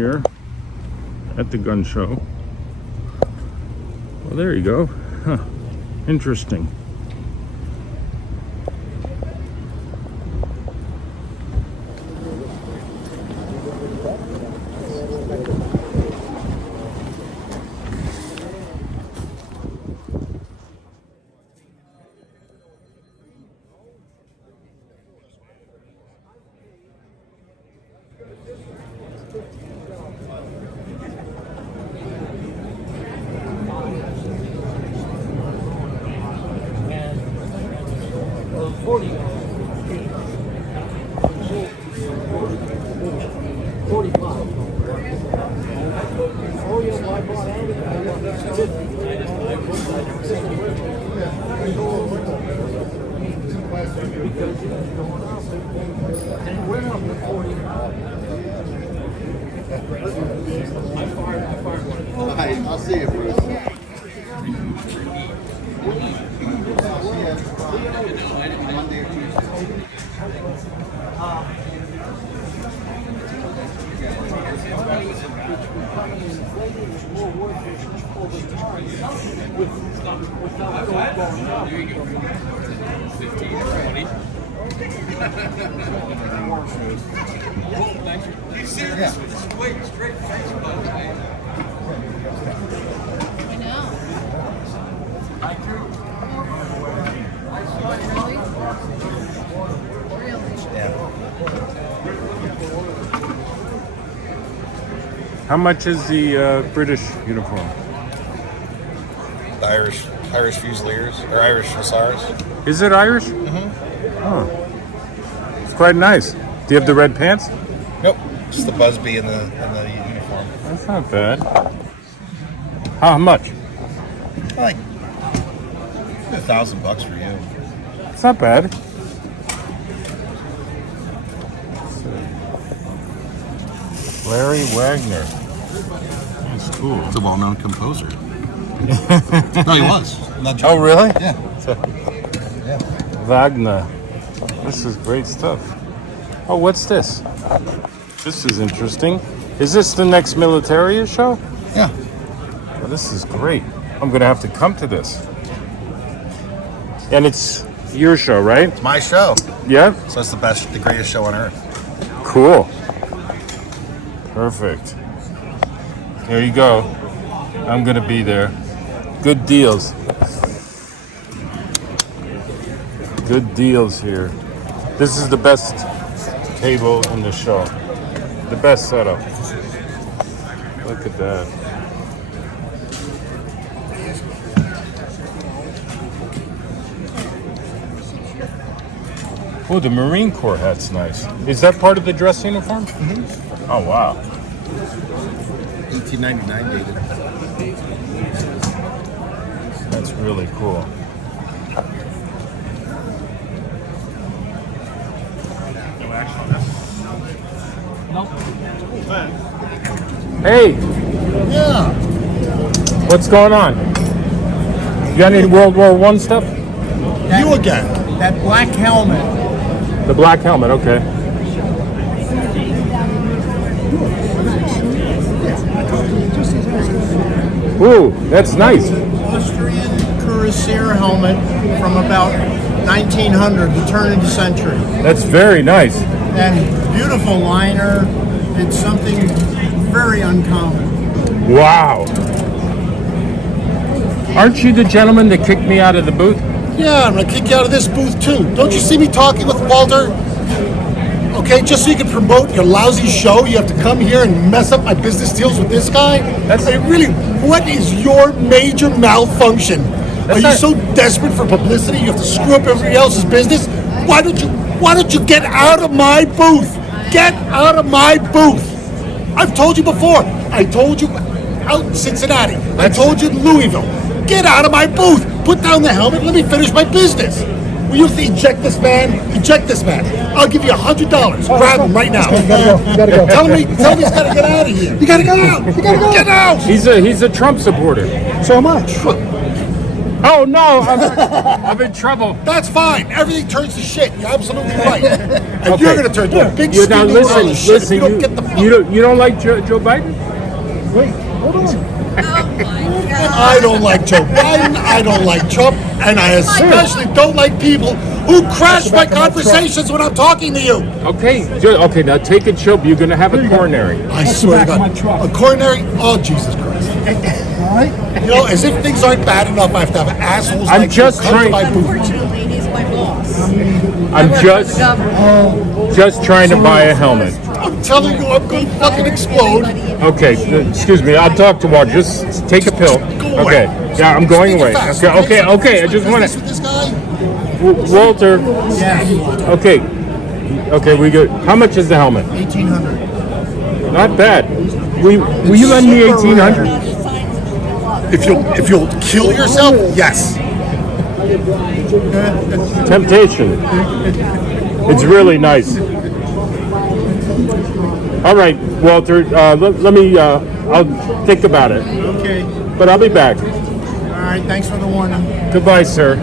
here at the gun show. Well, there you go. Huh. Interesting. I'll see you, Bruce. You serious? Wait, straight face, bud. I know. How much is the British uniform? The Irish Fusiliers or Irish Hussars. Is it Irish? Mm-hmm. Oh, it's quite nice. Do you have the red pants? Nope, just the Busby and the uniform. That's not bad. How much? Like $1,000 for you. It's not bad. Larry Wagner. That's cool. He's a well-known composer. No, he was. I'm not joking. Oh, really? Yeah. Yeah. Wagner. This is great stuff. Oh, what's this? This is interesting. Is this the next Militaria show? Yeah. Oh, this is great. I'm going to have to come to this. And it's your show, right? It's my show. Yeah? So it's the greatest show on earth. Cool. Perfect. There you go. I'm going to be there. Good deals. Good deals here. This is the best table in the show. The best setup. Look at that. Oh, the Marine Corps hat's nice. Is that part of the dress uniform? Mm-hmm. Oh, wow. 1899 dated. That's really cool. Hey! Yeah. What's going on? You got any World War I stuff? You again. That black helmet. The black helmet, okay. Ooh, that's nice. Austrian cuirassier helmet from about 1900, the turn of the century. That's very nice. And beautiful liner. It's something very uncommon. Wow. Aren't you the gentleman that kicked me out of the booth? Yeah, I'm gonna kick you out of this booth too. Don't you see me talking with Walter? Okay, just so you can promote your lousy show, you have to come here and mess up my business deals with this guy? I mean, really, what is your major malfunction? Are you so desperate for publicity you have to screw up everybody else's business? Why don't you get out of my booth? Get out of my booth! I've told you before. I told you out in Cincinnati. I told you in Louisville. Get out of my booth! Put down the helmet and let me finish my business. Will you eject this man? Eject this man. I'll give you $100. Grab him right now. You gotta go. Tell him he's gotta get out of here. You gotta go out. You gotta go. Get out. He's a Trump supporter. So much. Oh no, I'm in trouble. That's fine. Everything turns to shit. You're absolutely right. And Okay. you're going to turn to a big You now steaming pile of shit if listen. you don't get the fuck. You don't like Joe Biden? Wait, hold on. Oh my God. I don't like Joe Biden. I don't like Trump. And I especially don't like people who crash my conversations when I'm talking to you. Okay, okay. Now take a chill. You're gonna have a coronary. I swear to God. A coronary? Oh, Jesus Christ. You know, as if things aren't bad enough, I have to have assholes I'm like just you come to trying- my booth. Unfortunately, he's my boss. I'm I work for the government. just trying to buy a helmet. I'm telling you, I'm going to fucking explode. Okay, excuse me. I'll talk to Walter. Just take a pill. Go away. Okay. Yeah, I'm going Speak away. fast, Okay. I just want Business with this guy? Walter. Okay. Okay, we go. How much is the helmet? 1,800. Not bad. Will you lend me 1,800? If you'll kill yourself, yes. Temptation. It's really nice. All right, Walter. Let me. I'll think about it. Okay. But I'll be back. All right. Thanks for the warning. Goodbye, sir.